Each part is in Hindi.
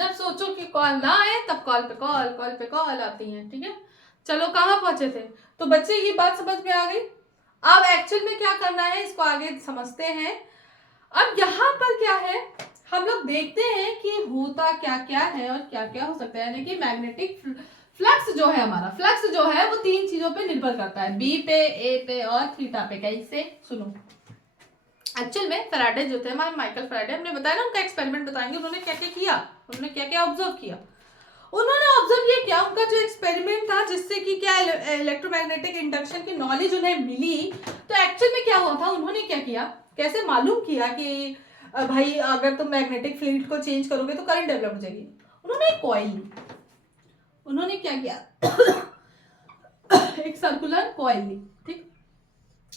जब सोचो कि कॉल ना आए तब कॉल पे कॉल आती है। ठीक है, चलो कहाँ पहुंचे थे? तो बच्चे ये बात समझ में आ गई। अब एक्चुअल में क्या करना है इसको आगे समझते हैं। अब यहाँ पर क्या है, हम लोग देखते हैं कि होता क्या क्या है और क्या क्या हो सकता है। यानी कि मैग्नेटिक फ्लक्स जो है, हमारा फ्लक्स जो है वो तीन चीजों पे निर्भर करता है, बी पे, ए पे और थीटा पे। कैसे? सुनो, एक्चुअल में फैराडे जो थे हमारे, माइकल फैराडे, हमने बताया ना, उनका एक्सपेरिमेंट बताएंगे उन्होंने क्या क्या किया, उन्होंने क्या क्या ऑब्जर्व किया। उन्होंने ऑब्जर्व ये किया, उनका जो एक्सपेरिमेंट था जिससे कि क्या इलेक्ट्रोमैग्नेटिक इंडक्शन की नॉलेज उन्हें मिली, तो एक्चुअल में क्या हुआ था, उन्होंने क्या किया, कैसे मालूम किया कि भाई अगर तुम मैग्नेटिक फील्ड को चेंज करोगे तो करंट डेवलप हो जाएगी। उन्होंने एक कॉइल ली, उन्होंने क्या किया एक सर्कुलर कॉइल ली, ठीक,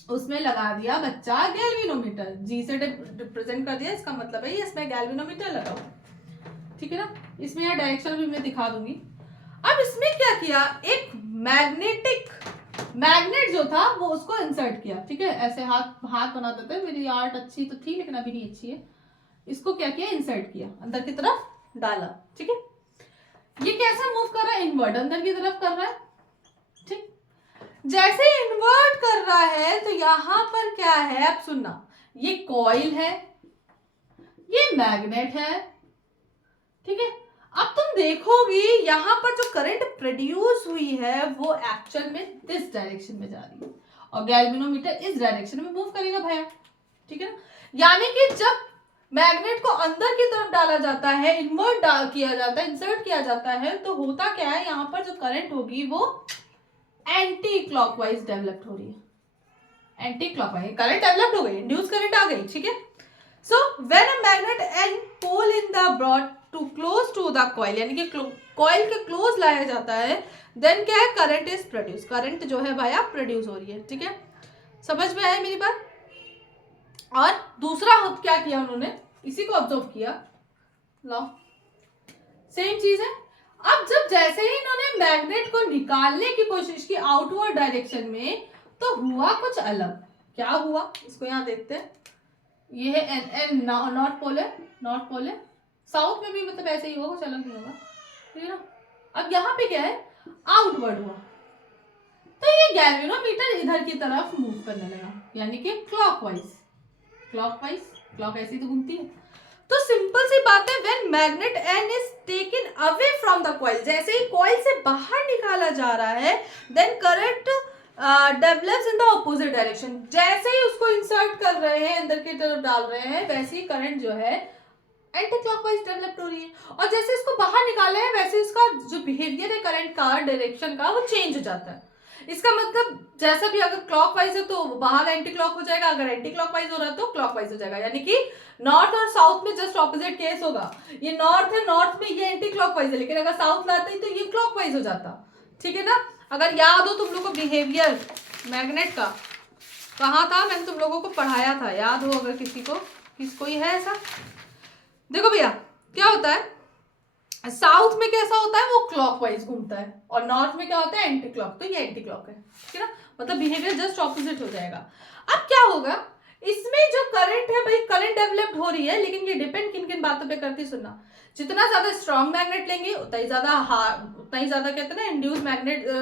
उसमें लगा दिया बच्चा गैल्वेनोमीटर, जी से रिप्रेजेंट कर दिया, इसका मतलब है इसमें गैल्वेनोमीटर लगा हुआ, ठीक है ना। इसमें यह डायरेक्शन भी मैं दिखा दूंगी। अब इसमें क्या किया, एक मैग्नेट जो था वो उसको इंसर्ट किया, ठीक है, ऐसे हाथ हाथ बना देते हैं, मेरी आर्ट अच्छी तो थी लेकिन अभी नहीं अच्छी है। इसको क्या किया, इंसर्ट किया, अंदर की तरफ डाला, ठीक है। ये कैसा मूव कर रहा है, इनवर्ट, अंदर की तरफ कर रहा है, ठीक। जैसे इन्वर्ट कर रहा है तो यहां पर क्या है, अब सुनना, ये कॉइल है, ये मैग्नेट है, ठीक है। अब तुम देखोगी यहां पर जो करंट प्रोड्यूस हुई है वो एक्चुअल में दिस डायरेक्शन में जा रही है और गैल्वेनोमीटर इस डायरेक्शन में मूव करेगा भैया, ठीक है ना। यानी कि जब मैग्नेट को अंदर की तरफ डाला जाता है, इन्वर्ट किया जाता है, इंसर्ट किया जाता है, तो होता क्या है, यहां पर जो करंट होगी वो एंटी क्लॉकवाइज डेवलप हो रही है, एंटी क्लॉकवाइज करंट डेवलप हो गई, इंड्यूस करंट आ गई, ठीक है। So when a magnet and pole in the brought too close to the coil, यानी कि कॉइल के क्लोज लाया जाता है, देन क्या है, करंट इज प्रोड्यूस, करंट जो है भाई प्रोड्यूस हो रही है, ठीक है। समझ में आया मेरी बात? और दूसरा क्या किया उन्होंने, इसी को ऑब्जर्व किया, लो सेम चीज है। अब जब जैसे ही इन्होंने मैग्नेट को निकालने की कोशिश की आउटवर्ड डायरेक्शन में, तो हुआ कुछ अलग। क्या हुआ, इसको यहां देखते हैं। ये है एन एन नॉर्थ पोल है, नॉर्थ पोल है, साउथ में भी मतलब ऐसे ही होगा, कुछ अलग नहीं होगा, ठीक है ना। अब यहाँ पे क्या है, आउटवर्ड हुआ, तो ये गैल्वेनोमीटर इधर की तरफ मूव करने लगा, यानी कि क्लॉकवाइज, क्लॉक ऐसी तो घूमती है। तो सिंपल सी बात है, when magnet N is taken away from the coil, जैसे ही कॉइल से बाहर निकाला जा रहा है, then current develops in the opposite direction, जैसे ही उसको इंसर्ट कर रहे हैं, अंदर की तरफ डाल रहे हैं, वैसे ही करंट जो है एंटी क्लॉकवाइज डेवलप हो रही है, और जैसे इसको बाहर निकाले हैं वैसे इसका जो बिहेवियर है करंट का, डायरेक्शन का, वो चेंज हो जाता है। इसका मतलब जैसा भी अगर क्लॉकवाइज है तो बाहर एंटी क्लॉक हो जाएगा, अगर एंटी क्लॉकवाइज हो रहा है तो क्लॉकवाइज हो जाएगा, यानी कि नॉर्थ और साउथ में जस्ट ऑपोजिट केस होगा। ये नॉर्थ है, नॉर्थ में ये एंटी क्लॉकवाइज है, लेकिन अगर साउथ लाते हैं तो ये क्लॉकवाइज हो जाता, ठीक है ना। अगर याद हो तुम लोग को बिहेवियर मैग्नेट का, कहाँ था, मैंने तुम लोगों को पढ़ाया था, याद हो अगर किसी को, किसको ही है ऐसा। देखो भैया क्या होता है, साउथ में कैसा होता है, वो क्लॉकवाइज घूमता है, और नॉर्थ में क्या होता है, एंटी क्लॉक, तो ये एंटी क्लॉक है, ठीक है ना, मतलब बिहेवियर जस्ट ऑपोजिट हो जाएगा। अब क्या होगा, इसमें जो करंट है भाई, करंट डेवलप्ड हो रही है, लेकिन ये डिपेंड किन किन बातों पे करती, सुनना। जितना ज्यादा स्ट्रॉन्ग मैग्नेट लेंगे उतना ही ज्यादा कहते हैं ना,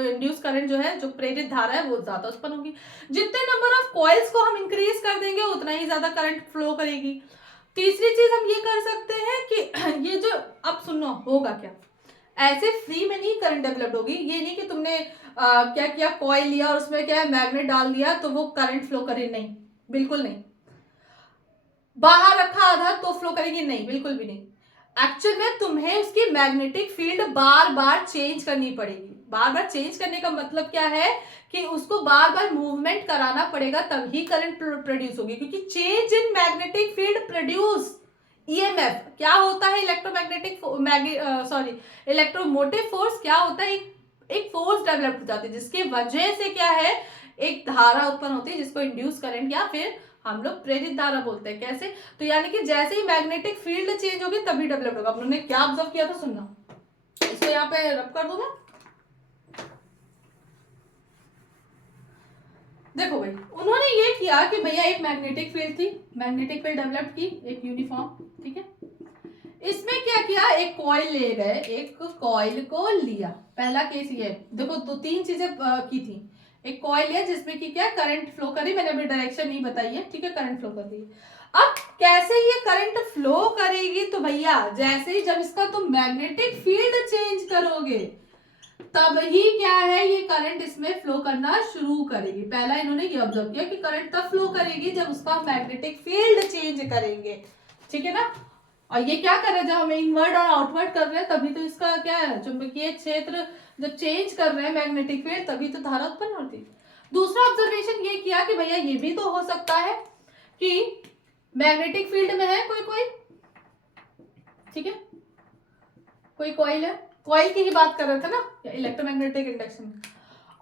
इंड्यूस करंट जो है, जो प्रेरित धारा है वो ज्यादा उत्पन्न होगी। जितने नंबर ऑफ कॉइल्स को हम इंक्रीज कर देंगे उतना ही ज्यादा करंट फ्लो करेगी। तीसरी चीज हम ये कर सकते हैं कि ये जो, अब सुनो होगा क्या, ऐसे फ्री में नहीं करंट डेवलप होगी, ये नहीं कि तुमने क्या किया, कॉइल लिया और उसमें क्या है मैग्नेट डाल दिया तो वो करंट फ्लो करे, नहीं, बिल्कुल नहीं। बाहर रखा आधा तो फ्लो करेगी, नहीं, बिल्कुल भी नहीं। एक्चुअल में तुम्हें उसकी मैग्नेटिक फील्ड बार बार चेंज करनी पड़ेगी। बार बार चेंज करने का मतलब क्या है कि उसको बार बार मूवमेंट कराना पड़ेगा, तभी करंट प्रोड्यूस होगी, क्योंकि change in magnetic field produce EMF. क्या होता है इलेक्ट्रोमैग्नेटिक इलेक्ट्रोमोटिव फोर्स, क्या होता है, एक फोर्स डेवलप हो जाती है जिसकी वजह से क्या है, एक धारा उत्पन्न होती है जिसको इंड्यूस करंट या फिर हम लोग प्रेरित धारा बोलते हैं। कैसे, तो यानी कि जैसे ही मैग्नेटिक फील्ड चेंज होगी तभी डेवलप होगा। उन्होंने क्या ऑब्जर्व किया था, सुनना, इसको यहाँ पे रब कर दूं मैं। देखो भाई, उन्होंने ये किया कि भैया एक मैग्नेटिक फील्ड थी, मैग्नेटिक फील्ड डेवलप की एक यूनिफॉर्म, ठीक है। इसमें क्या किया, एक कॉइल ले गए, एक कॉइल को लिया। पहला केस ये, देखो दो तीन चीजें की थी। एक कॉइल लिया जिसमें कि क्या करंट फ्लो करी, मैंने अभी डायरेक्शन नहीं बताई है, ठीक है, करंट फ्लो कर रही है। अब कैसे ये करंट फ्लो करेगी, तो भैया जैसे ही जब इसका तुम मैग्नेटिक फील्ड चेंज करोगे तब ही क्या है, ये करंट इसमें फ्लो करना शुरू करेगी। पहला इन्होंने ये ऑब्जर्व किया कि करंट तब फ्लो करेगी जब उसका मैग्नेटिक फील्ड चेंज करेंगे, ठीक है ना। और ये क्या कर रहे हैं, जब हम इनवर्ड और आउटवर्ड कर रहे हैं तभी तो इसका क्या है, चुंबकीय क्षेत्र जब चेंज कर रहे हैं मैग्नेटिक फील्ड तभी तो धारा उत्पन्न होती है। दूसरा ऑब्जर्वेशन ये किया कि भैया ये भी तो हो सकता है कि मैग्नेटिक फील्ड में है कोई कोई, ठीक है, कोई कॉइल है, कॉइल की ही बात कर रहे थे ना इलेक्ट्रोमैग्नेटिक इंडक्शन।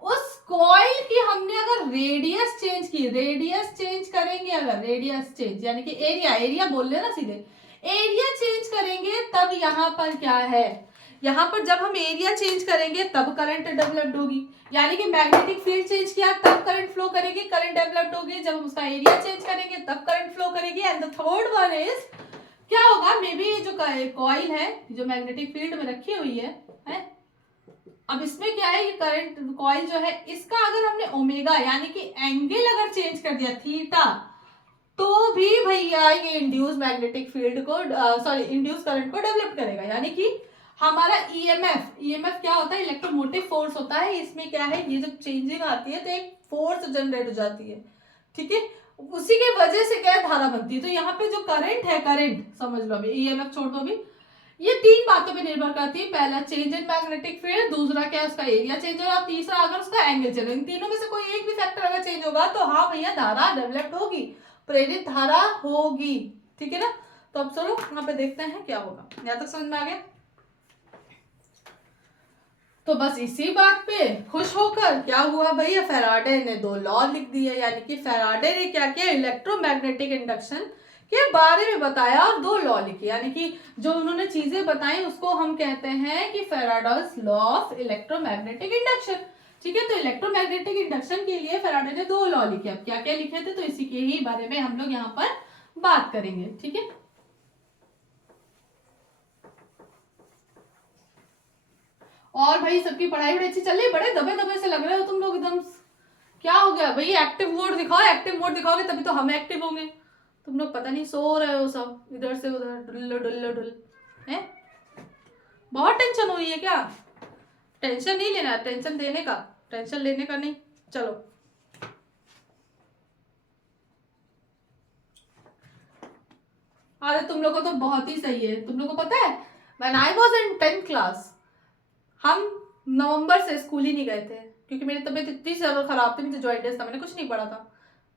उस कॉइल की हमने अगर रेडियस चेंज की, रेडियस चेंज करेंगे, अगर रेडियस चेंज यानी कि एरिया, एरिया बोल रहे ना सीधे, एरिया चेंज करेंगे तब यहाँ पर क्या है, यहाँ पर जब हम एरिया चेंज करेंगे तब करंट डेवलप्ड होगी, यानी कि मैग्नेटिक फील्ड चेंज किया तब करंट फ्लो करेगी, करंट डेवलप्ड होगी, जब हम उसका एरिया चेंज करेंगे तब करंट फ्लो करेगी। And the third one is क्या होगा, मे बी जो कॉइल है जो मैग्नेटिक फील्ड में रखी हुई है, अब इसमें क्या है, ये करंट कॉइल जो है इसका अगर हमने ओमेगा यानी कि एंगल अगर चेंज कर दिया थीटा, तो भी भैया ये इंड्यूस मैग्नेटिक फील्ड को सॉरी इंड्यूस करंट को डेवलप करेगा। यानी कि हमारा ईएमएफ, ईएमएफ क्या होता है, इलेक्ट्रोमोटिव फोर्स होता है। इसमें क्या है, ये जब चेंजिंग आती है तो एक फोर्स जनरेट हो जाती है, ठीक है, उसी के वजह से क्या है, धारा बनती है। तो यहाँ पे जो करंट है, करंट समझ लो, अभी ईएमएफ छोड़ दो, अभी ये तीन बातों पे निर्भर करती है। पहला चेंज इन मैग्नेटिक फील्ड, दूसरा क्या है उसका एरिया चेंज होगा, तीसरा अगर उसका एंगल चेंज। इन तीनों में से कोई एक भी फैक्टर अगर चेंज होगा तो हाँ भैया धारा डेवलप्ड होगी, प्रेरित धारा होगी, ठीक है ना। तो अब चलो यहाँ पे देखते हैं क्या होगा, यहाँ तक समझ में आ गया। तो बस इसी बात पे खुश होकर क्या हुआ भैया, फैराडे ने दो लॉ लिख दिए, यानी कि फैराडे ने क्या किया, इलेक्ट्रोमैग्नेटिक इंडक्शन के बारे में बताया और दो लॉ लिखे, यानी कि जो उन्होंने चीजें बताई उसको हम कहते हैं कि Faraday's law of electromagnetic induction, ठीक है। तो इलेक्ट्रोमैग्नेटिक इंडक्शन के लिए फैराडे ने दो लॉ लिखे। अब क्या क्या लिखे थे, तो इसी के ही बारे में हम लोग यहाँ पर बात करेंगे, ठीक है। और भाई सबकी पढ़ाई बड़ी अच्छी चल रही है, बड़े दबे दबे से लग रहे हो तुम लोग एकदम, क्या हो गया भाई, एक्टिव मोड दिखाओ, एक्टिव मोड दिखाओगे तभी तो हम एक्टिव होंगे। तुम लोग पता नहीं सो रहे हो सब इधर से उधर, डुल्लो डुल्लो डुल है। बहुत टेंशन हुई है क्या, टेंशन नहीं लेना, टेंशन देने का, टेंशन लेने का नहीं। चलो अरे तुम लोग को तो बहुत ही सही है। तुम लोग को पता है when I was in 10th class, हम नवंबर से स्कूल ही नहीं गए थे क्योंकि मेरी तबीयत इतनी ज्यादा खराब थी, मुझे जॉइंटिस था, मैंने कुछ नहीं पढ़ा था,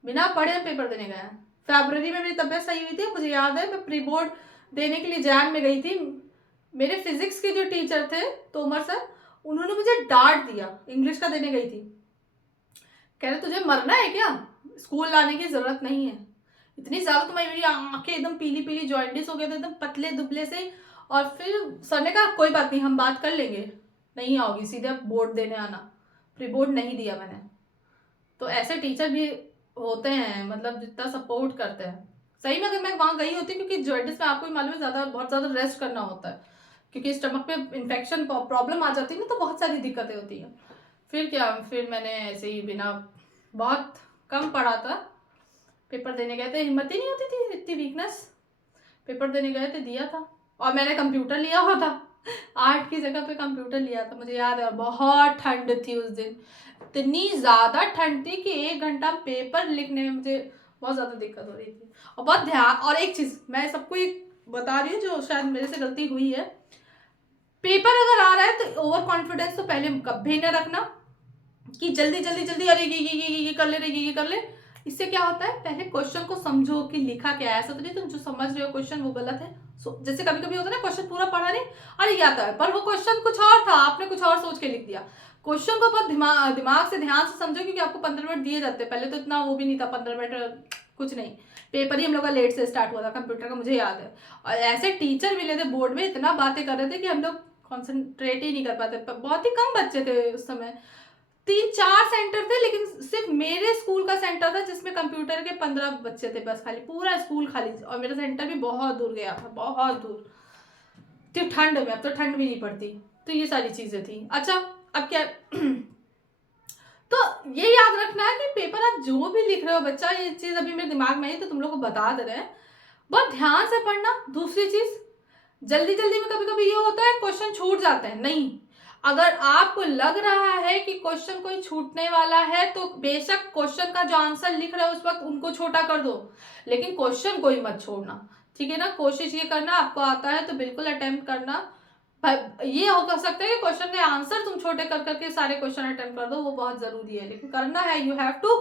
बिना पढ़े पेपर देने गया। फरवरी में मेरी तबीयत सही हुई थी, मुझे याद है मैं प्री बोर्ड देने के लिए जैन में गई थी। मेरे फिजिक्स के जो टीचर थे तोमर सर, उन्होंने मुझे डांट दिया, इंग्लिश का देने गई थी, कह रहे तुझे मरना है क्या, स्कूल लाने की जरूरत नहीं है। इतनी ज्यादा तो मेरी आंखें एकदम पीली पीली, जॉइंटिस हो गए थे एकदम पतले दुबले से। और फिर सर ने कहा कोई बात नहीं हम बात कर लेंगे, नहीं आओगी सीधे बोर्ड देने आना। प्री बोर्ड नहीं दिया मैंने। तो ऐसे टीचर भी होते हैं, मतलब जितना सपोर्ट करते हैं सही में। अगर मैं वहां गई होती, क्योंकि जॉइंटिस में आपको भी मालूम है ज्यादा बहुत ज्यादा रेस्ट करना होता है, क्योंकि स्टमक में इन्फेक्शन प्रॉब्लम आ जाती है ना, तो बहुत सारी दिक्कतें होती हैं। फिर क्या, फिर मैंने ऐसे ही बिना, बहुत कम पढ़ा था, पेपर देने गए थे, हिम्मत ही नहीं होती थी, इतनी वीकनेस, पेपर देने गए थे, दिया था। और मैंने कंप्यूटर लिया हुआ था, आर्ट की जगह पे कंप्यूटर लिया था, मुझे याद है। और बहुत ठंड थी उस दिन, इतनी ज्यादा ठंड थी कि 1 घंटा पेपर लिखने में मुझे बहुत ज्यादा दिक्कत हो रही थी। और बहुत ध्यान, और एक चीज मैं सबको एक बता रही हूँ जो शायद मेरे से गलती हुई है, पेपर अगर आ रहा है तो ओवर कॉन्फिडेंस तो पहले कभी न रखना कि जल्दी जल्दी जल्दी अरे ये कर ले, ये कर ले। इससे क्या होता है, पहले क्वेश्चन को समझो कि लिखा क्या है। ऐसा तो नहीं तुम जो समझ रहे हो क्वेश्चन वो गलत है। जैसे कभी कभी होता है ना, क्वेश्चन पूरा पढ़ा नहीं, अरे आता है, पर वो क्वेश्चन कुछ और था, आपने कुछ और सोच के लिख दिया। क्वेश्चन को बहुत दिमाग से ध्यान से समझो, क्योंकि आपको 15 मिनट दिए जाते हैं। पहले तो इतना वो भी नहीं था, 15 मिनट कुछ नहीं, पेपर ही हम लोग का लेट से स्टार्ट हुआ था कंप्यूटर का, मुझे याद है। और ऐसे टीचर मिले थे बोर्ड में, इतना बातें कर रहे थे कि हम लोग कॉन्सेंट्रेट ही नहीं कर पाते। बहुत ही कम बच्चे थे उस समय, 3-4 सेंटर थे, लेकिन सिर्फ मेरे स्कूल का सेंटर था जिसमें कंप्यूटर के 15 बच्चे थे बस, खाली पूरा स्कूल खाली। और मेरा सेंटर भी बहुत दूर गया था, बहुत दूर। ठंड में, अब तो ठंड भी नहीं पड़ती। तो ये सारी चीजें थी। अच्छा अब क्या तो ये याद रखना है कि पेपर आप जो भी लिख रहे हो बच्चा, ये चीज अभी मेरे दिमाग में है तो तुम लोग को बता दे रहे हैं, बहुत ध्यान से पढ़ना। दूसरी चीज, जल्दी जल्दी में कभी कभी ये होता है क्वेश्चन छूट जाते हैं। नहीं, अगर आपको लग रहा है कि क्वेश्चन कोई छूटने वाला है तो बेशक क्वेश्चन का जो आंसर लिख रहे हो उस वक्त उनको छोटा कर दो, लेकिन क्वेश्चन कोई मत छोड़ना, ठीक है ना। कोशिश ये करना, आपको आता है तो बिल्कुल अटेम्प्ट करना। ये हो कर सकता है कि क्वेश्चन के आंसर तुम छोटे कर करके सारे क्वेश्चन अटेम्प्ट कर दो, वो बहुत जरूरी है, लेकिन करना है। You have to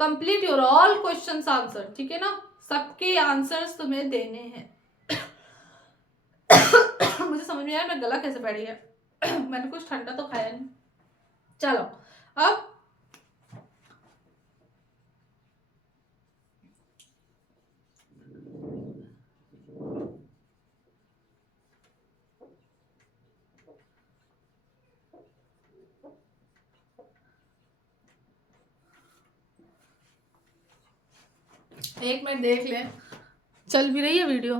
complete your all question answer, ठीक है ना। सबके आंसर्स तुम्हें देने हैं। मुझे समझ में आया मेरा गला कैसे बैठ गया। मैंने कुछ ठंडा तो खाया नहीं। चलो अब एक मिनट देख ले, चल भी रही है वीडियो।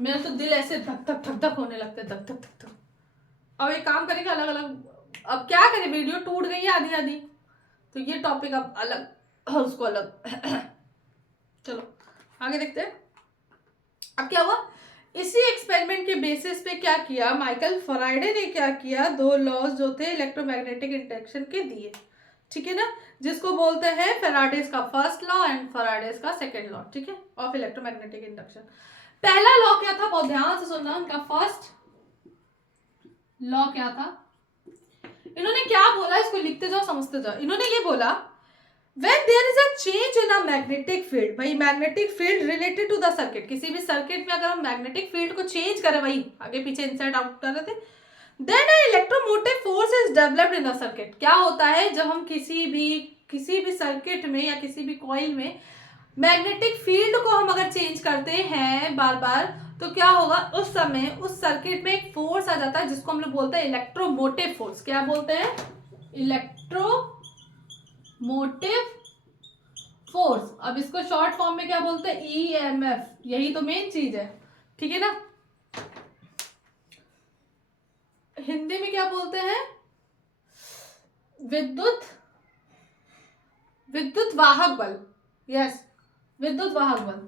मेरा तो दिल ऐसे धक धक धक धक होने लगता है, धक धक धक धक। अब एक काम करेंगे अलग अलग। अब क्या करें, वीडियो टूट गई है आधी आधी, तो ये टॉपिक अब अलग और उसको अलग। चलो आगे देखते हैं। अब क्या हुआ, इसी एक्सपेरिमेंट के बेसिस पे क्या किया माइकल फैराडे ने, क्या किया, दो लॉज जो थे इलेक्ट्रोमैग्नेटिक इंडक्शन के दिए, ठीक है ना, जिसको बोलते हैं फैराडेज का फर्स्ट लॉ एंड फैराडेज का सेकंड लॉ, ठीक है, ऑफ इलेक्ट्रोमैग्नेटिक इंडक्शन। पहला लॉ क्या था, बहुत ध्यान से सुनना, उनका फर्स्ट लॉ क्या था। इन्होंने क्या बोला, इसको लिखते जाओ समझते जाओ। इन्होंने ये बोला, when there is a change in a magnetic field, भाई magnetic field related to the circuit, किसी भी सर्किट में अगर हम मैग्नेटिक फील्ड को चेंज करें, वही आगे पीछे इनसाइड आउट कर रहे थे, then an electromotive force is developed in the circuit। क्या होता है जब हम किसी भी सर्किट में या किसी भी कॉइल में मैग्नेटिक फील्ड को हम अगर चेंज करते हैं बार बार, तो क्या होगा, उस समय उस सर्किट में एक फोर्स आ जाता है जिसको हम लोग बोलते हैं इलेक्ट्रोमोटिव फोर्स। क्या बोलते हैं, इलेक्ट्रोमोटिव फोर्स। अब इसको शॉर्ट फॉर्म में क्या बोलते हैं, ईएमएफ। यही तो मेन चीज है, ठीक है ना। हिंदी में क्या बोलते हैं, विद्युत वाहक बल। यस, विद्युत वाहक बल,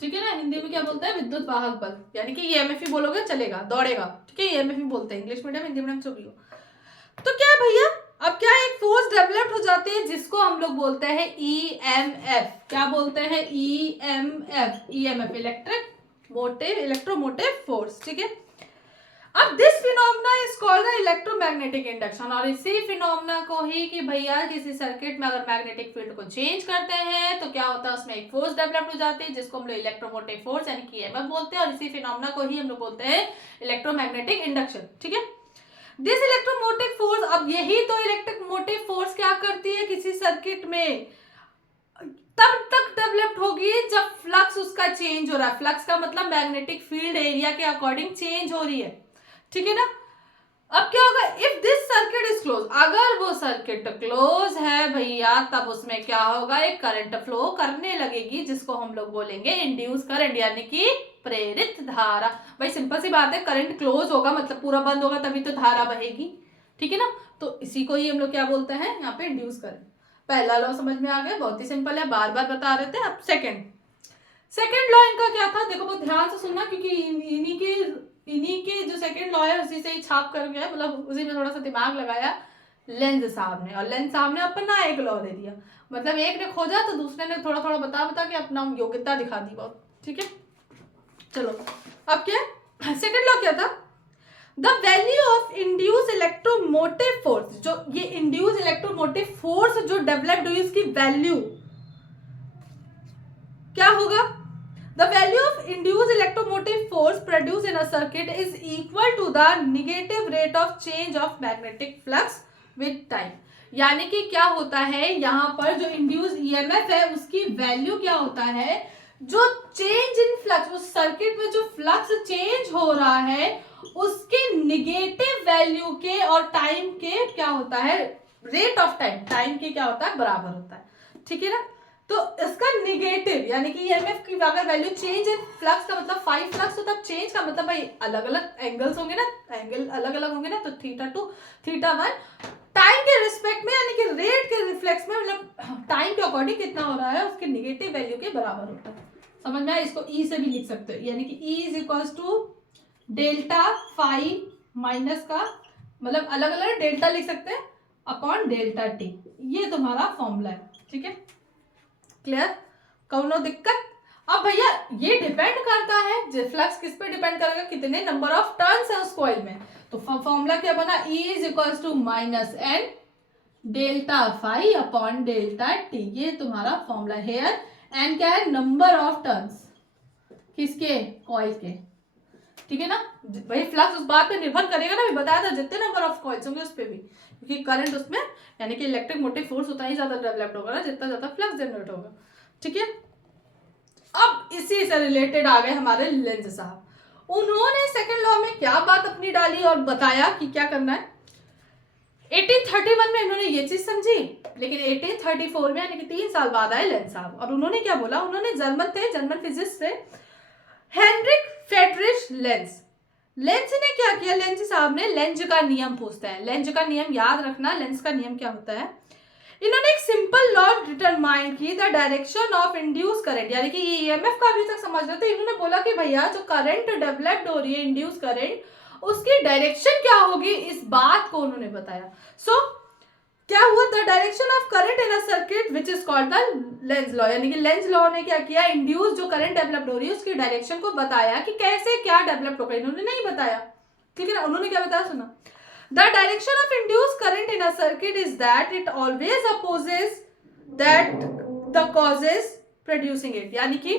ठीक है ना। हिंदी में क्या बोलते हैं, विद्युत वाहक बल, यानी कि ईएमएफ ही बोलोगे चलेगा, दौड़ेगा, ठीक है, ईएमएफ ही बोलते हैं, इंग्लिश मीडियम हिंदी मीडियम जो भी हो। तो क्या भैया, अब क्या एक फोर्स डेवलप हो जाती है जिसको हम लोग बोलते हैं ईएमएफ। क्या बोलते हैं, ईएमएफ। ईएमएफ इलेक्ट्रोमोटिव फोर्स, ठीक है। अब this phenomena is called the electromagnetic induction. और इसी फिनोमेना को ही कि भैया किसी सर्किट में अगर मैग्नेटिक फील्ड को चेंज करते हैं तो क्या होता है, उसमें एक फोर्स डेवलप हो जाती है जिसको हम लोग इलेक्ट्रोमोटिव फोर्स यानी कि ईएमएफ बोलते हैं। और इसी फिनोमेना को ही हम लोग बोलते हैं इलेक्ट्रोमैग्नेटिक इंडक्शन, ठीक है। दिस इलेक्ट्रोमोटिव फोर्स, अब यही तो इलेक्ट्रोमोटिव फोर्स क्या करती है किसी सर्किट में, तब तक डेवलप्ड होगी जब फ्लक्स उसका चेंज हो रहा है। फ्लक्स का मतलब मैग्नेटिक फील्ड एरिया के अकॉर्डिंग चेंज हो रही है, ठीक है ना। अब क्या होगा, if this circuit is close, अगर वो सर्किट क्लोज है भैया, तब उसमें क्या होगा, एक करंट फ्लो करने लगेगी जिसको हम लोग बोलेंगे इंड्यूस करंट यानी कि प्रेरित धारा। भाई सिंपल सी बात है, करंट क्लोज होगा मतलब पूरा बंद होगा तभी तो धारा बहेगी, ठीक है ना। तो इसी को ही हम लोग क्या बोलते हैं यहाँ पे, इंड्यूस करंट। पहला लॉ समझ में आ गया, बहुत ही सिंपल है, बार बार बता रहे थे। अब सेकंड लॉ इनका क्या था, देखो बहुत ध्यान से सुनना, क्योंकि इन्हीं के जो सेकंड लॉ है उसी से ही छाप कर गया, मतलब उसी में थोड़ा सा दिमाग लगाया लेंज साहब ने, और लेंज साहब ने अपना एक लॉ दे दिया। मतलब एक ने खोजा तो दूसरे ने थोड़ा थोड़ा बता के अपना योग्यता दिखा दी बहुत, ठीक है। चलो अब क्या, सेकंड लॉ क्या था, the value of induce electromotive force. जो ये इंड्यूस इलेक्ट्रोमोटिव फोर्स जो डेवलप्ड हुई उसकी वैल्यू क्या होगा, the value of induced electromotive force produced in a circuit is equal to the negative rate of change of magnetic flux with time। यानी कि क्या होता है यहाँ पर, जो इंड्यूस ईएमएफ है उसकी वैल्यू क्या होता है, जो चेंज इन फ्लक्स, उस सर्किट में जो फ्लक्स चेंज हो रहा है उसके निगेटिव वैल्यू के और टाइम के क्या होता है, रेट ऑफ टाइम के क्या होता है, बराबर होता है, ठीक है ना। तो इसका निगेटिव नेगेटिव, यानी कि ईएमएफ की अगर वैल्यू चेंज इन फ्लक्स का मतलब फाइव फ्लक्स, तो तब चेंज का मतलब भाई अलग अलग एंगल्स होंगे ना, एंगल अलग अलग होंगे ना, तो θ2 θ1 टाइम के रिस्पेक्ट में, यानी कि रेट के रिफ्लेक्स में, मतलब टाइम के अकॉर्डिंग कितना हो रहा है उसके नेगेटिव वैल्यू के बराबर होता है। समझ में आया? इसको ई से भी लिख सकते हो, यानी कि E is equals to delta phi minus का मतलब अलग अलग डेल्टा लिख सकते हैं अपॉन डेल्टा टी, ये तुम्हारा फॉर्मूला है। ठीक है, क्लियर? कौनो दिक्कत? अब भैया ये डिपेंड करता है फ्लक्स किस पे डिपेंड करेगा, कितने नंबर ऑफ टर्न्स है उस कॉइल में। तो फॉर्मूला क्या बना, E is equals to minus N delta phi upon delta t, ये तुम्हारा फॉर्मूला है। एन क्या है, नंबर ऑफ टर्न्स किसके, कॉइल के। ठीक है ना भाई, फ्लक्स उस बात पे निर्भर करेगा ना, बताया था जितने नंबर ऑफ कॉइल्स होंगे उस पे भी, क्योंकि करंट उसमें यानी कि इलेक्ट्रिक मोटिव फोर्स उतना ही ज्यादा डेवलप्ड होगा ना जितना ज्यादा फ्लक्स जनरेट होगा। ठीक है, अब इसी से रिलेटेड आ गए हमारे लेंज साहब। उन्होंने सेकंड लॉ में क्या बात अपनी डाली और बताया कि क्या करना है। 1831 में इन्होंने ये चीज समझी, लेकिन 1834 में यानी कि 3 साल बाद आए लेंज साहब, और उन्होंने क्या बोला, उन्होंने जर्मन फिजिसिस्ट से हेनरिक फ्रेडरिच लेंज ने क्या किया, लेंज साहब ने लेंज का नियम पूछते हैं। लेंज का नियम याद रखना, लेंज का नियम क्या होता है। इन्होंने एक सिंपल लॉ डिटरमाइन की, the direction of induce current, यानी कि ईएमएफ का अभी तक समझ रहे थे। इन्होंने बोला कि भैया जो करंट डेवलप्ड हो रही है, इंड्यूस करंट, उसकी डायरेक्शन क्या होगी, इस बात को उन्होंने बताया। सो क्या हुआ, the direction of current in a circuit which is called the Lenz law, यानी कि लेंज लॉ ने क्या किया, इंड्यूस जो करंट डेवलप्ड हो रही है उसकी डायरेक्शन को बताया कि कैसे क्या डेवलप होगा। इन्होंने नहीं बताया, ठीक है ना, उन्होंने क्या बताया सुना, the direction of induced current in a circuit is that it always opposes that the causes producing it, यानी कि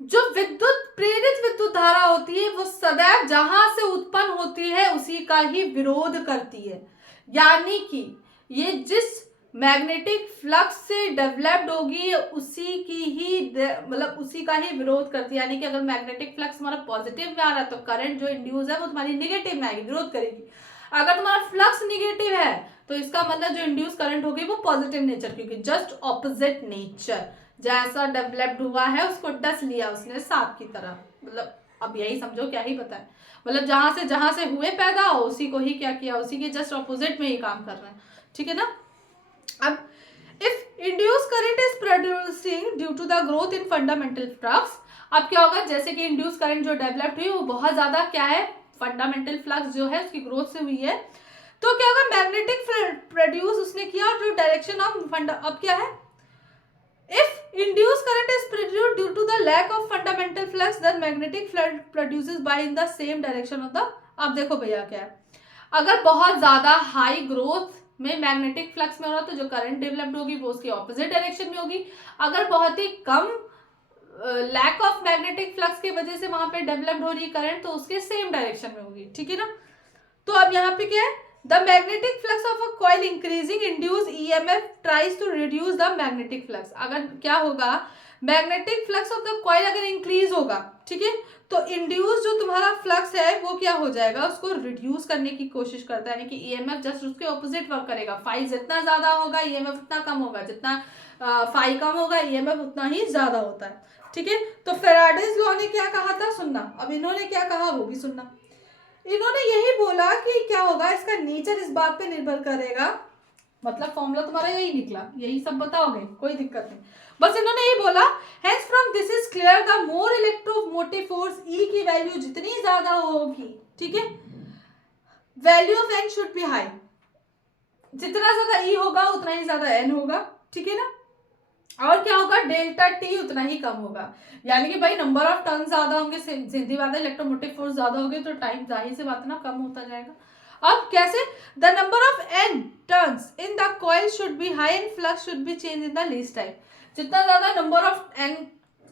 जो प्रेरित विद्युत धारा होती है वो सदैव जहां से उत्पन्न होती है उसी का ही विरोध करती है। यानी कि ये जिस मैग्नेटिक फ्लक्स से डेवलप्ड होगी उसी की ही मतलब उसी का ही विरोध करती है। यानी कि अगर मैग्नेटिक फ्लक्स हमारा पॉजिटिव में आ रहा है तो करंट जो इंड्यूस है वो तुम्हारी निगेटिव में आएगी, विरोध करेगी। अगर तुम्हारा फ्लक्स निगेटिव है तो इसका मतलब जो इंड्यूस करंट होगी वो पॉजिटिव नेचर, क्योंकि जस्ट ऑपोजिट नेचर, जैसा डेवलप्ड हुआ है उसको डस लिया उसने सांप की तरह। मतलब अब यही समझो, क्या ही बताए, मतलब जहां से हुए पैदा हो उसी को ही क्या किया, उसी के जस्ट ऑपोजिट में ही काम कर रहे हैं। ठीक है ना। अब if induce current is producing due to the growth in fundamental flux, अब क्या होगा, जैसे कि इंड्यूस करंट जो डेवलप्ड हुई वो बहुत ज्यादा क्या है, फंडामेंटल फ्लक्स जो है उसकी ग्रोथ से हुई है, तो क्या होगा, मैग्नेटिक प्रोड्यूस उसने किया, और जो डायरेक्शन ऑफ अब क्या है, if induced current is produced due to the lack of fundamental flux, then magnetic flux produces by in the same direction of the, अब देखो भैया क्या है, अगर बहुत ज्यादा हाई ग्रोथ में मैग्नेटिक फ्लक्स में हो रहा तो जो करंट डेवलप्ड होगी वो उसकी ऑपोजिट डायरेक्शन में होगी। अगर बहुत ही कम लैक ऑफ मैग्नेटिक फ्लक्स की वजह से वहां पे डेवलप्ड हो रही है करंट तो उसके सेम डायरेक्शन में होगी। ठीक है ना। तो अब यहाँ पे क्या है, the magnetic flux of a coil increasing induce EMF tries to reduce the magnetic flux. अगर क्या होगा, magnetic flux of the coil अगर इंक्रीज होगा, ठीक है, तो इंड्यूस जो तुम्हारा फ्लक्स है वो क्या हो जाएगा, उसको रिड्यूस करने की कोशिश करता है, यानी कि ईएमएफ जस्ट उसके ऑपोजिट वर्क करेगा। फाई जितना ज्यादा होगा ईएमएफ उतना कम होगा, जितना फाई कम होगा ईएमएफ उतना ही ज्यादा होता है। ठीक है, तो फैराडेज लॉ ने क्या कहा था सुनना, अब इन्होंने क्या कहा वो भी सुनना। इन्होंने यही बोला कि क्या होगा, इसका नेचर इस बात पे निर्भर करेगा, मतलब फॉर्मूला तुम्हारा यही निकला, यही सब बताओगे, कोई दिक्कत नहीं। बस इन्होंने यही बोला, hence from this is clear the more electromotive force E की वैल्यू जितनी ज्यादा होगी, ठीक है, value of n should be high, जितना ज्यादा ई होगा उतना ही ज्यादा एन होगा। ठीक है ना। और क्या होगा, डेल्टा टी उतना ही कम होगा, यानी कि भाई नंबर ऑफ टर्न ज्यादा होंगे, सीधी बात है, इलेक्ट्रोमोटिव फोर्स ज्यादा होगी तो टाइम जाहिर से बात ना कम होता जाएगा। अब कैसे, the number of N turns in the coil should be high and flux should be change in the least time. जितना ज्यादा नंबर ऑफ एन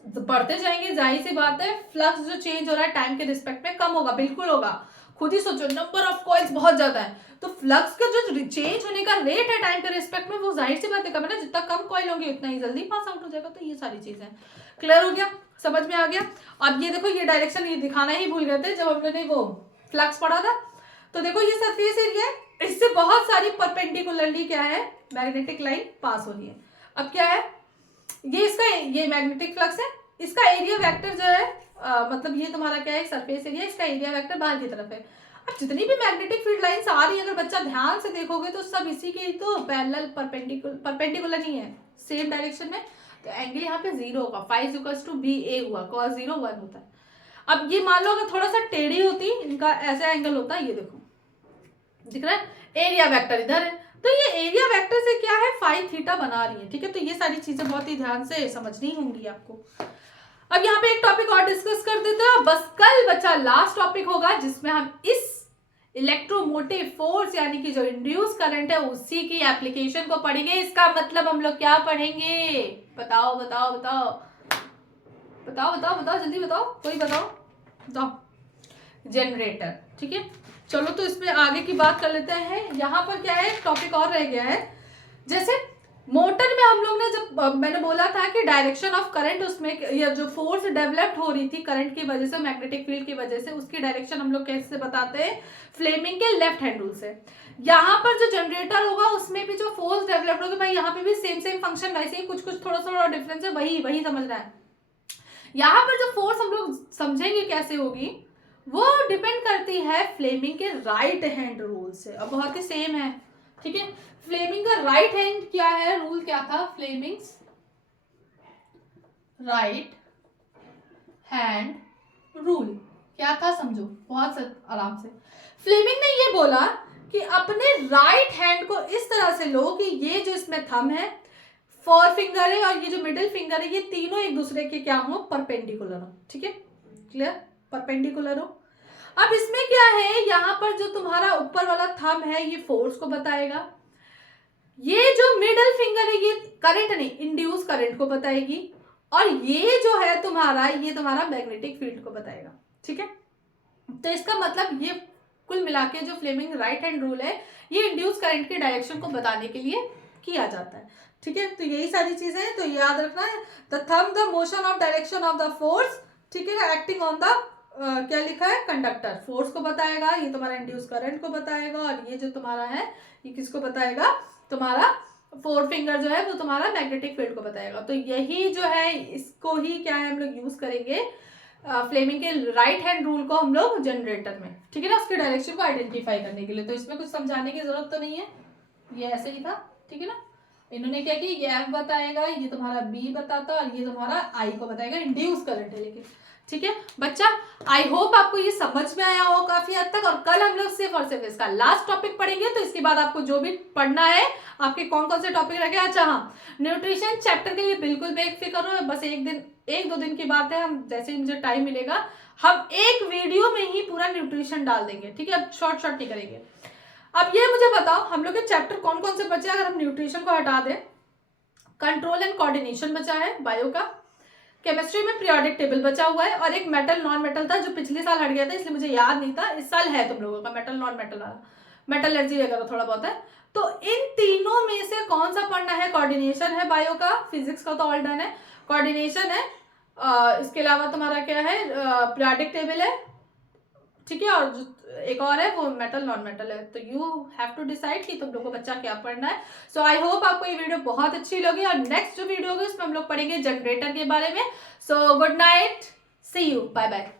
बढ़ते जाएंगे जाहिर सी बात है फ्लक्स जो चेंज हो रहा है टाइम के रिस्पेक्ट में कम होगा, बिल्कुल होगा। खुद ही सोचो, नंबर ऑफ कॉइल्स बहुत ज्यादा है तो फ्लक्स का जो चेंज होने का रेट है टाइम के रिस्पेक्ट में वो जाहिर सी बात है कम है ना, जितना कम कॉइल होंगे उतना ही जल्दी पास आउट हो जाएगा। तो ये सारी चीजें क्लियर हो गया, समझ में आ गया। अब ये देखो, ये डायरेक्शन ये दिखाना ही भूल गए थे जब हमने वो फ्लक्स पढ़ा था। तो देखो ये सरफेस एरिया है, इससे बहुत सारी परपेंडिकुलरली क्या है, मैग्नेटिक लाइन पास हो रही है। अब क्या है, ये इसका ये मैग्नेटिक फ्लक्स है, इसका एरिया वेक्टर जो है मतलब ये तुम्हारा क्या है सरफेस एरिया, इसका एरिया वेक्टर बाहर की तरफ है। अब जितनी भी मैग्नेटिक फील्ड लाइंस आ रही है अगर बच्चा ध्यान से देखोगे तो सब इसी के तो पैरेलल परपेंडिकुलर नहीं है, सेम डायरेक्शन में। तो एंगल यहाँ पे 0 होगा, फाई इक्वल्स टू बी ए हुआ, cos 0 1 होता है। अब ये मान लो अगर थोड़ा सा टेढ़ी होती इनका ऐसा एंगल होता, ये देखो दिख रहा है, एरिया वेक्टर इधर है, तो ये एरिया वेक्टर से क्या है फाई थीटा बना रही है, ठीक है। तो ये सारी चीजें बहुत ही ध्यान से समझनी होंगी आपको। अब यहाँ पे एक टॉपिक और डिस्कस कर देते हैं, बस कल बच्चा लास्ट टॉपिक होगा जिसमें हम इस इलेक्ट्रोमोटिव फोर्स यानी कि जो इंड्यूस करंट है उसी की एप्लीकेशन को पढ़ेंगे। इसका मतलब हम लोग क्या पढ़ेंगे, बताओ बताओ बताओ बताओ बताओ बताओ जल्दी बताओ, कोई बताओ। जनरेटर, ठीक है। चलो तो इसमें आगे की बात कर लेते हैं। यहाँ पर क्या है टॉपिक और रह गया है, जैसे मोटर में हम लोग ने जब मैंने बोला था कि डायरेक्शन ऑफ करंट उसमें या जो फोर्स डेवलप्ड हो रही थी करंट की वजह से मैग्नेटिक फील्ड की वजह से, उसकी डायरेक्शन हम लोग कैसे बताते हैं, फ्लेमिंग के लेफ्ट हैंड रूल से। यहाँ पर जो जनरेटर होगा उसमें भी जो फोर्स डेवलप्ड होगा भाई यहाँ पे भी सेम फंक्शन वैसे ही, कुछ कुछ थोड़ा थोड़ा डिफरेंस है, वही समझना है। यहाँ पर जो फोर्स हम लोग समझेंगे कैसे होगी वो डिपेंड करती है फ्लेमिंग के राइट हैंड रूल से। अब बहुत ही सेम है, ठीक है। फ्लेमिंग का राइट हैंड क्या है, रूल क्या था, फ्लेमिंग्स राइट हैंड रूल क्या था समझो बहुत आराम से। फ्लेमिंग ने ये बोला कि अपने राइट हैंड को इस तरह से लो कि ये जो इसमें थंब है, फोर फिंगर है और ये जो मिडिल फिंगर है, ये तीनों एक दूसरे के क्या हो, परपेंडिकुलर हो, ठीक है, क्लियर, परपेंडिकुलर हो। अब इसमें क्या है, यहाँ पर जो तुम्हारा ऊपर वाला थंब है ये फोर्स को बताएगा, ये जो मिडिल फिंगर है ये करंट नहीं इंड्यूस करंट को बताएगी, और ये जो है तुम्हारा ये तुम्हारा मैग्नेटिक फील्ड को बताएगा, ठीक है। तो इसका मतलब ये कुल मिला के जो फ्लेमिंग राइट हैंड रूल है ये इंड्यूस करंट के डायरेक्शन को बताने के लिए किया जाता है, ठीक है। तो यही सारी चीजें हैं, तो याद रखना है the thumb the motion of direction of the force, ठीक है, एक्टिंग ऑन द क्या लिखा है, कंडक्टर, फोर्स को बताएगा, ये तुम्हारा इंड्यूस करंट को बताएगा, और ये जो तुम्हारा है ये किसको बताएगा, तुम्हारा फोर फिंगर जो है वो तुम्हारा मैग्नेटिक फील्ड को बताएगा। तो यही जो है इसको ही क्या है हम लोग यूज करेंगे फ्लेमिंग के राइट हैंड रूल को हम लोग जनरेटर में, ठीक है ना, उसके डायरेक्शन को आइडेंटिफाई करने के लिए। तो इसमें कुछ समझाने की जरूरत तो नहीं है, ये ऐसे ही था, ठीक है ना। इन्होंने क्या किया, ये एफ बताएगा, ये तुम्हारा बी बताता और ये तुम्हारा आई को बताएगा, इंड्यूस करंट है लेकिन, ठीक है बच्चा। आई होप आपको ये समझ में आया हो काफी हद तक, और कल हम लोग सिर्फ और सिर्फ इसका लास्ट टॉपिक पढ़ेंगे। तो इसके बाद आपको जो भी पढ़ना है, आपके कौन कौन से टॉपिक रखे, अच्छा हाँ, न्यूट्रिशन चैप्टर के लिए बिल्कुल बेफिक्र हो, बस एक दो दिन की बात है, हम जैसे ही मुझे टाइम मिलेगा हम एक वीडियो में ही पूरा न्यूट्रिशन डाल देंगे, ठीक है, अब शॉर्ट नहीं करेंगे। अब ये मुझे बताओ हम लोग के चैप्टर कौन कौन से बचे अगर हम न्यूट्रिशन को हटा दें। कंट्रोल एंड कोऑर्डिनेशन बचा है बायो का, केमिस्ट्री में पीरियोडिक टेबल बचा हुआ है, और एक मेटल नॉन मेटल था जो पिछले साल हट गया था इसलिए मुझे याद नहीं था, इस साल है तुम लोगों का मेटल नॉन मेटल वाला, मेटलर्जी वगैरह थोड़ा बहुत है। तो इन तीनों में से कौन सा पढ़ना है, कोऑर्डिनेशन है बायो का, फिजिक्स का तो ऑल डन है, कोऑर्डिनेशन है, इसके अलावा तुम्हारा क्या है पीरियोडिक टेबल है, ठीक है, और जो एक और है वो मेटल नॉन मेटल है। तो यू हैव टू डिसाइड कि तुम लोग को बच्चा क्या पढ़ना है। सो आई होप आपको ये वीडियो बहुत अच्छी लगी, और नेक्स्ट जो वीडियो होगी उसमें हम लोग पढ़ेंगे जनरेटर के बारे में। So good night, see you, bye bye.